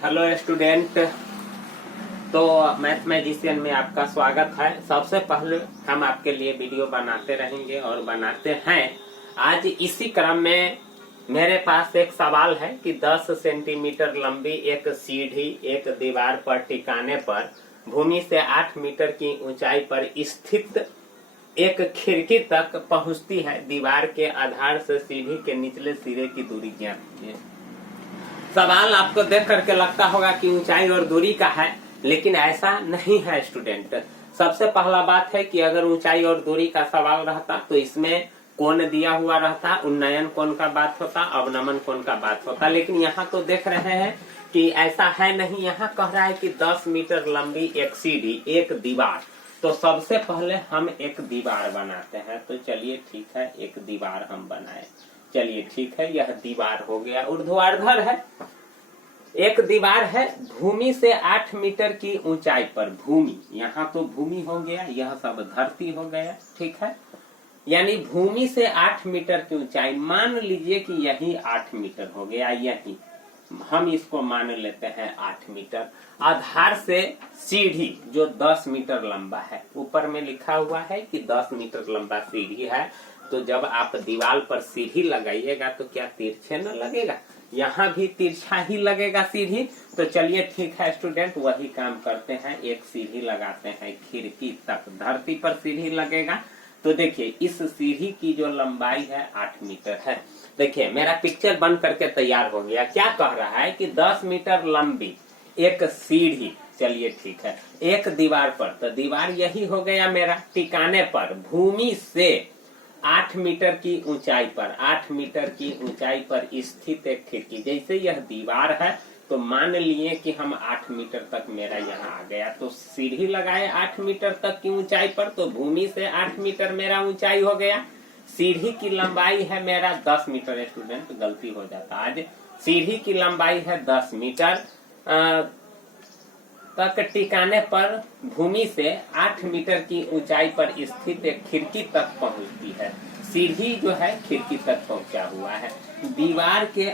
Hello student. तो math magician में आपका स्वागत है। सबसे पहले हम आपके लिए वीडियो बनाते रहेंगे और बनाते हैं। आज इसी क्रम में मेरे पास एक सवाल है कि 10 सेंटीमीटर लंबी एक सीढ़ी एक दीवार पर टिकाने पर भूमि से 8 मीटर की ऊंचाई पर स्थित एक खिड़की तक पहुंचती है। दीवार के आधार से सीढ़ी के निचले सिरे की दूरी ज्ञात कीजिए। सवाल आपको देख करके लगता होगा कि ऊंचाई और दूरी का है, लेकिन ऐसा नहीं है स्टूडेंट। सबसे पहला बात है कि अगर ऊंचाई और दूरी का सवाल रहता तो इसमें कोण दिया हुआ रहता, उन्नयन कोण का बात होता, अवनमन कोण का बात होता। लेकिन यहाँ तो देख रहे हैं कि ऐसा है नहीं। यहाँ कह रहा है कि 10 मीटर लंबी एक सीढ़ी एक दीवार। तो सबसे पहले हम एक दीवार बनाते हैं। तो चलिए ठीक है, एक दीवार हम बनाए। चलिए ठीक है, यह दीवार हो गया, ऊर्ध्वाधर है। एक दीवार है भूमि से 8 मीटर की ऊंचाई पर। भूमि, यहाँ तो भूमि हो गया, यह सब धरती हो गया, ठीक है। यानी भूमि से 8 मीटर की ऊंचाई, मान लीजिए कि यही 8 मीटर हो गया, यही हम इसको मान लेते हैं 8 मीटर। आधार से सीढ़ी जो 10 मीटर लंबा है, ऊपर में लिखा हुआ है कि 10 मीटर लंबा सीढ़ी है। तो जब आप दीवार पर सीढ़ी लगाइएगा तो क्या तिरछे न लगेगा? यहाँ भी तिरछा ही लगेगा सीढ़ी। तो चलिए ठीक है स्टूडेंट, वही काम करते हैं, एक सीढ़ी लगाते हैं खिड़की तक। धरती पर सीढ़ी लगेगा तो देखिए इस सीढ़ी की जो लंबाई है 8 मीटर है। देखिए मेरा पिक्चर बन करके तैयार हो गया। क्या कह रहा है कि 10 मीटर लंबी एक सीढ़ी, चलिए ठीक है, एक दीवार पर। तो दीवार यही हो गया मेरा, टिकाने पर भूमि से 8 मीटर की ऊंचाई पर, 8 मीटर की ऊंचाई पर स्थित एक खिड़की। जैसे यह दीवार है तो मान लिए कि हम 8 मीटर तक मेरा यहाँ आ गया, तो सीढ़ी लगाए 8 मीटर तक की ऊंचाई पर, तो भूमि से 8 मीटर मेरा ऊंचाई हो गया। सीढ़ी की लंबाई है मेरा 10 मीटर। स्टूडेंट गलती हो जाता आज, सीढ़ी की लंबाई है 10 मीटर तक टिकाने पर भूमि से 8 मीटर की ऊंचाई पर स्थित एक खिड़की तक पहुंचती है। सीढ़ी जो है खिड़की तक पहुंचा हुआ है। दीवार के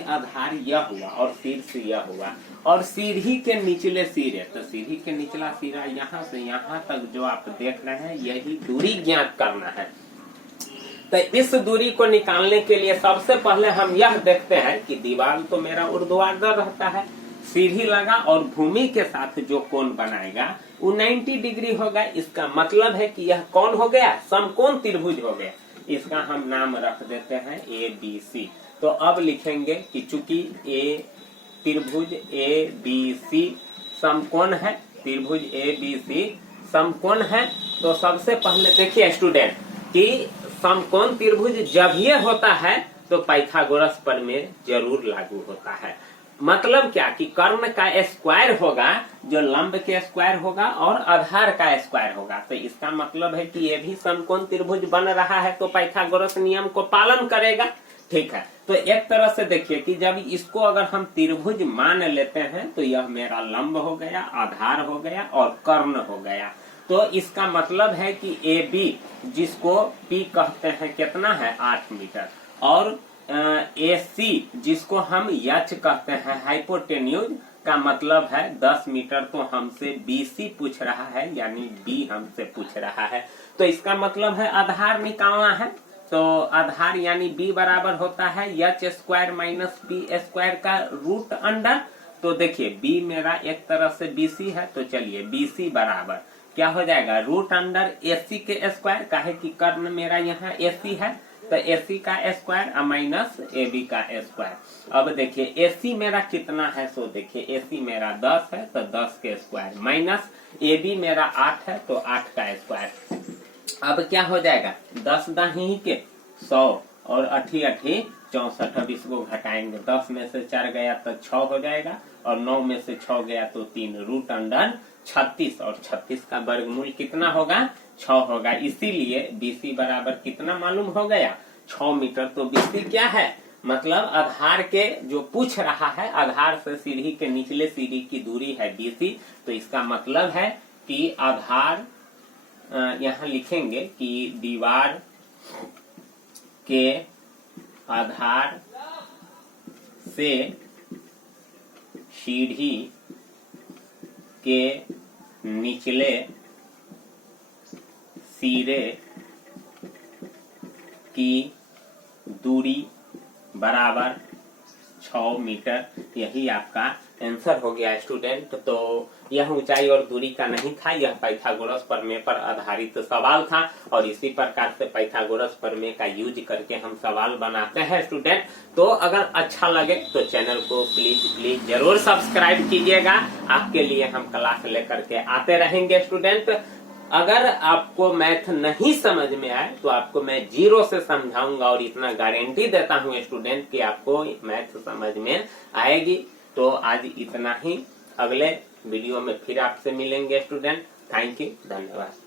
आधार यह हुआ और शीर्ष यह हुआ, और सीढ़ी के निचले सिरे, तो सीढ़ी के निचला सिरा यहाँ से यहाँ तक जो आप देख रहे हैं, यही दूरी ज्ञात करना है। तो इस दूरी को निकालने के लिए सबसे पहले हम यह देखते हैं कि दीवार तो मेरा ऊर्ध्वाधर रहता है, सीढ़ी लगा और भूमि के साथ जो कोण बनाएगा वो 90 डिग्री होगा। इसका मतलब है कि यह कौन हो गया? समकोण त्रिभुज हो गया। इसका हम नाम रख देते हैं ABC। तो अब लिखेंगे कि चूंकि त्रिभुज ABC समकोण है, त्रिभुज ABC समकोण है, तो सबसे पहले देखिए स्टूडेंट कि समकोण त्रिभुज जब ये होता है तो पाइथागोरस प्रमेय जरूर लागू होता है। मतलब क्या कि कर्ण का स्क्वायर होगा जो लंब के स्क्वायर होगा और आधार का स्क्वायर होगा। तो इसका मतलब है कि ये भी समकोण त्रिभुज बन रहा है, तो पाइथागोरस नियम को पालन करेगा, ठीक है। तो एक तरह से देखिए कि जब इसको अगर हम त्रिभुज मान लेते हैं तो यह मेरा लंब हो गया, आधार हो गया और कर्ण हो गया। तो इसका मतलब है कि AB जिसको P कहते हैं कितना है 8 मीटर, और AC जिसको हम H कहते हैं हाइपोटेन्यूज, का मतलब है 10 मीटर। तो हमसे BC पूछ रहा है, यानी B हमसे पूछ रहा है। तो इसका मतलब है आधार निकालना है। तो आधार यानी B बराबर होता है H square minus B square का रूट अंडर। तो देखिए B मेरा एक तरह से BC है, तो चलिए BC बराबर क्या हो जाएगा? रूट अंडर AC के स्क्वायर, काहे कि कर्ण मेरा यहाँ AC है, तो AC का स्क्वायर माइनस AB का स्क्वायर। अब देखिए AC मेरा कितना है, सो देखिए AC मेरा 10 है, तो 10 के स्क्वायर माइनस AB मेरा 8 है, तो 8 का स्क्वायर। अब क्या हो जाएगा? 10 दाही के 100 और 8 8 64। अब इसको घटाएंगे, 10 में से 4 गया तो 6 हो जाएगा, और 9 में से 6 गया तो 3, रूट अंडर 36, और 36 का वर्गमूल कितना होगा? 6 होगा। इसीलिए BC बराबर कितना मालूम हो गया? 6 मीटर। तो BC क्या है? मतलब आधार के जो पूछ रहा है, आधार से सीढ़ी के निचले सीढ़ी की दूरी है BC। तो इसका मतलब है कि आधार, यहाँ लिखेंगे कि दीवार के आधार से सीढ़ी के निचले सिरे की दूरी बराबर 6 मीटर। यही आपका आंसर हो गया स्टूडेंट। तो यह ऊंचाई और दूरी का नहीं था, यह पाइथागोरस प्रमेय पर आधारित सवाल था और इसी प्रकार से पाइथागोरस प्रमेय का यूज करके हम सवाल बनाते हैं स्टूडेंट। तो अगर अच्छा लगे तो चैनल को प्लीज जरूर सब्सक्राइब कीजिएगा। आपके लिए हम क्लास लेकर के आते रहेंगे स्टूडेंट। अगर आपको मैथ नहीं समझ में आए तो आपको मैं 0 से समझाऊंगा और इतना गारंटी देता हूं स्टूडेंट कि आपको मैथ समझ में आएगी। तो आज इतना ही, अगले वीडियो में फिर आपसे मिलेंगे स्टूडेंट। थैंक यू, धन्यवाद।